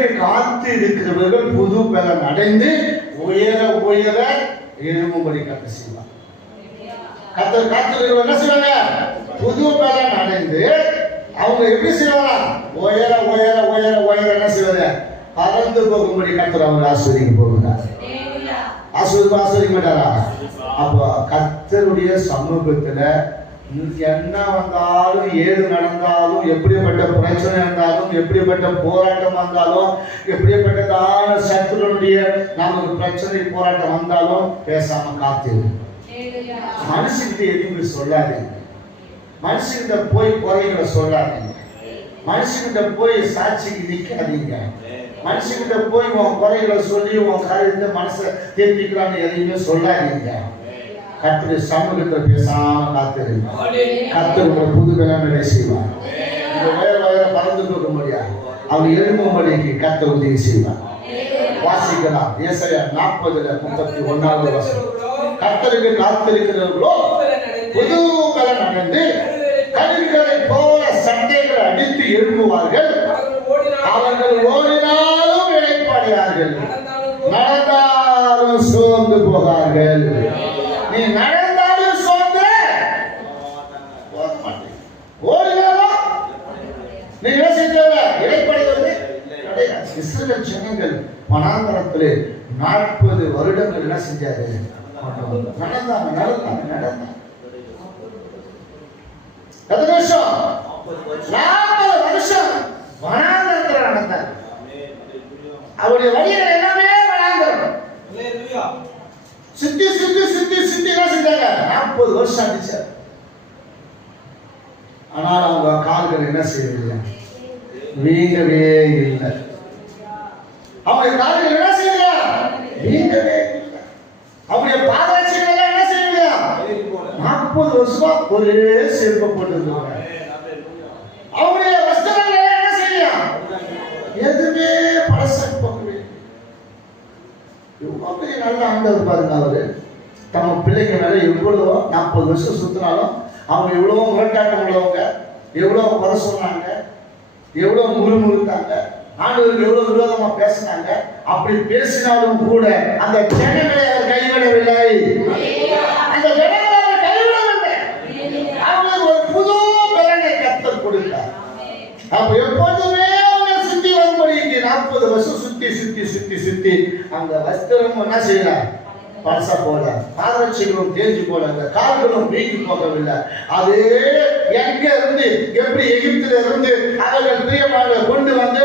கர்த்தருக்கு காத்து இருக்கிறவர்கள் புது பலன் அடைந்து உயர உயர எழும்பும்படி கர்த்தர் செய்வார். கர்த்தர் காத்து இருக்கிறவங்க என்ன செய்வாங்க? புது பலன் அடைந்து அவங்க எப்படி செய்வாங்க? உயர உயர உயர உயர என்ன செய்வாங்க? பறந்து போகும்படி கர்த்தர் அவங்க ஆசீர்வதிக்க போகிறார். ஆசீர்வதிக்க மாட்டாரா? அப்போ கர்த்தருடைய சமூகத்துல என்ன வந்தாலும், ஏது நடந்தாலும், எப்படிப்பட்ட பிரச்சனை இருந்தாலும், எப்படிப்பட்ட போராட்டம் வந்தாலும், எப்படிப்பட்டதான சத்துருடைய நமக்கு பிரச்சனை போராட்டம் வந்தாலும் பேசாம காத்திரு. மனுஷங்கிட்ட எதுவுமே சொல்லாதீங்க. மனுஷங்கிட்ட போய் குறைகளை சொல்லாதீங்க. மனுஷங்கிட்ட போய் சாட்சிக்கு நிற்காதீங்க. மனுஷங்கிட்ட போய் உன் குறைகளை சொல்லி உன் காரியத்தை மனசை தேர்த்திக்கலான்னு எதையுமே சொல்லாதீங்க. கர்த்தருடைய சமூகத்தில் பேசாம காத்திருங்க. கர்த்தர் புது பலனை செய்வார். இந்த உயர உயர பறந்து போக முடியாது. அவர் எழும்பும்படிக்கு கர்த்தர் உதவி செய்வார். வாசிக்கலாம். ஏசாயா 40:31 வசனம். கர்த்தருக்கு காத்திருக்கிறவர்களோ புது பலன் அடைந்து கழுகுகளை போல சட்டைகளை அடித்து எழும்புவார்கள். அவர்கள் ஓடினாலும் இளைப்பாடுவார்கள், நடந்தாலும் சோர்ந்து போகார்கள். நீ நடந்தாலும் சோர்ந்து போக மாட்டீங்க. ஓடினாலும் நீ என்ன செஞ்சவங்க? இளைப்பாடுவது கிடையாது. இஸ்ரவேல் ஜனங்கள் வனாந்தரத்திலே 40 வருடங்கள் என்ன செஞ்சாரு? நடந்தாங்க நடந்தாங்க நடந்தாங்க. எத்தனை வருஷம்? 40 வருஷம் வனாந்தரத்தில் நடந்தார். அவருடைய வழிகள் எல்லாமே வனாந்தரம். சித்தி சித்தி சித்தி சித்தி என்ன செஞ்சாங்க? 40 வருஷம் அடிச்சார். ஆனால் அவங்க கால்கள் என்ன செய்யவில்லை? வீங்கவே இல்லை. அவங்க கால்கள் என்ன செய்யல? வீங்கவே இல்லை. அவருடைய பாதரட்சைகள் எல்லாம் என்ன செய்யல? 40 வருஷமா ஒரே செருப்பை போட்டு அவருடைய வஸ்திரங்கள் என்ன செய்யலாம்? எதுவுமே பழசாக போகவே. இவ்வளோ பெரிய நல்ல ஆண்டவர் பாருங்க. அவரு தம்ம பிள்ளைங்க மேல எவ்வளவோ 40 வருஷம் சுத்தினாலும் அவங்க எவ்வளவோ முரட்டாட்டம் உள்ளவங்க, எவ்வளவு குறை சொன்னாங்க, எவ்வளவு முறுமுறுத்தாங்க, ஆண்டவருக்கு எவ்வளவு விரோதமா பேசினாங்க. அப்படி பேசினாலும் கூட அந்த ஜனங்களை அவர் கைவிடவில்லை. அந்த ஜனங்களை அவர் கைவிடவில்லை. அவங்களுக்கு ஒரு புது பலனை கர்த்தர் கொடுத்தார். அப்ப எப்போதுமே அவங்க சுத்தி வரும்படி 40 வருஷம் சுத்தி சுத்தி சுத்தி சுத்தி அந்த வஸ்திரம் என்ன செய்யலாம்? பழசா போல, பாதரட்சைகளும் தேஞ்சு போல, அந்த கால்களும் வீங்கி போகவில்லை. அதே எங்க இருந்து எப்படி எகிப்தில இருந்து அவர்கள் பிரியமாக கொண்டு வந்து